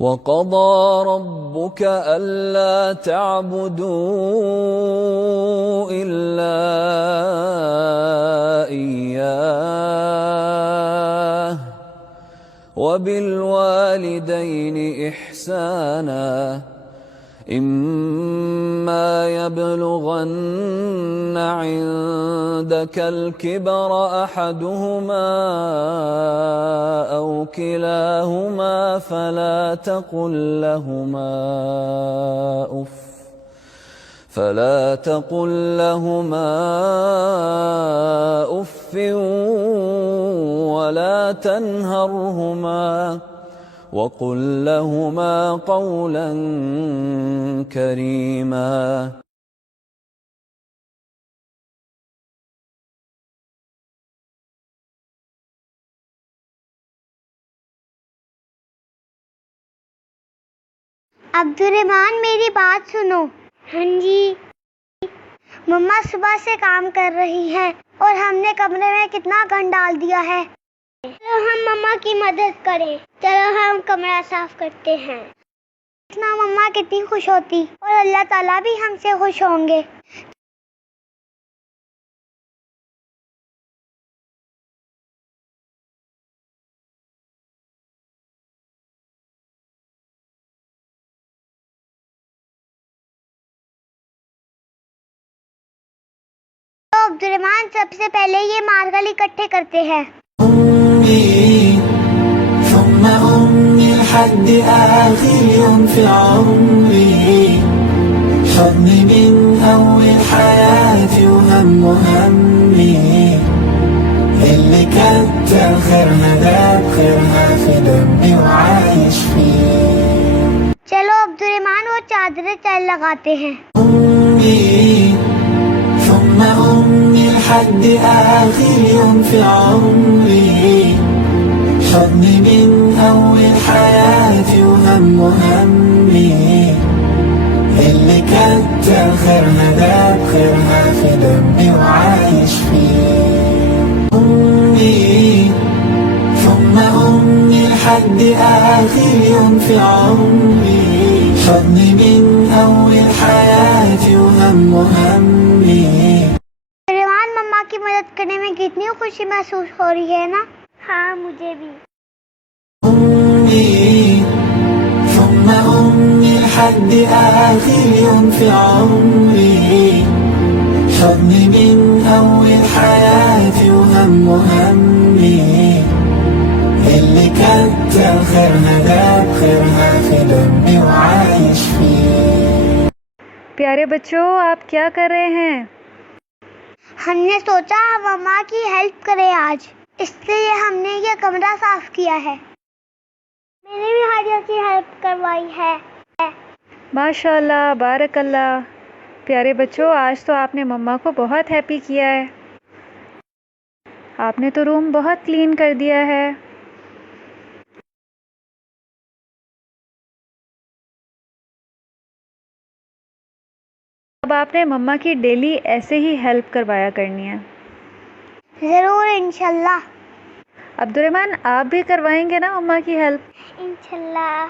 وقضى ربك ألا تعبدوا إلا إياه وبالوالدين إحسانا إما يبلغن عندك الكبر أحدهما أو كلاهما فلا تقل لهما أف ولا تنهرهما وقل لهما قولا كريما. अब्दुर्रहमान मेरी बात सुनो। हाँ जी। मम्मा सुबह से काम कर रही हैं और हमने कमरे में कितना गंद डाल दिया है। चलो हम मम्मा की मदद करें। चलो हम कमरा साफ करते हैं। इतना मम्मा कितनी खुश होती और अल्लाह ताला भी हमसे खुश होंगे। तो अब्दुर्रहमान सबसे पहले ये मार्बल इकट्ठे करते हैं। ثم أمي لحد آخر يوم في عمري حضني من أول حياتي وهم همي اللي كتر خيرها داب خيرها في دمي وعايش فيه. चलो अब्दुर्रहमान वो चादरें चल लगाते हैं। ثم أمي لحد آخر يوم في عمري حضني من أول حياتي وهم همي اللي كتر خيرها داب خيرها في دمي وعايش فيه. ثم أمي لحد آخر يوم في عمري حضني من أول حياتي وهم همي. अब्दुर्रहमान मम्मा की मदद करने में कितनी खुशी महसूस हो रही है ना। हाँ मुझे भी। ثم أمي لحد آخر يوم في عمري حضني من أول حياتي وهم همي اللي كتر خيرها داب خيرها في دمي وعايش فيه. प्यारे बच्चों, आप क्या कर रहे हैं? हमने सोचा हम मम्मा की हेल्प करें आज, इसलिए हमने ये कमरा साफ किया है। मैंने भी हाजिया की हेल्प करवाई है। माशाल्लाह, बारकल्लाह। प्यारे बच्चों, आज तो आपने मम्मा को बहुत हैप्पी किया है। आपने तो रूम बहुत क्लीन कर दिया है। अब आपने मम्मा की डेली ऐसे ही हेल्प करवाया करनी है। जरूर इंशाल्लाह। अब्दुर्रहमान, आप भी करवाएंगे ना मम्मा की हेल्प? इंशाल्लाह।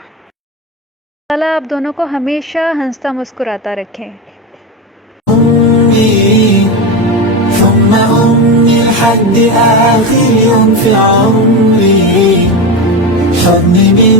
अल्लाह आप दोनों को हमेशा हंसता मुस्कुराता रखें। ثم أمي لحد آخر يوم في عمري حضني من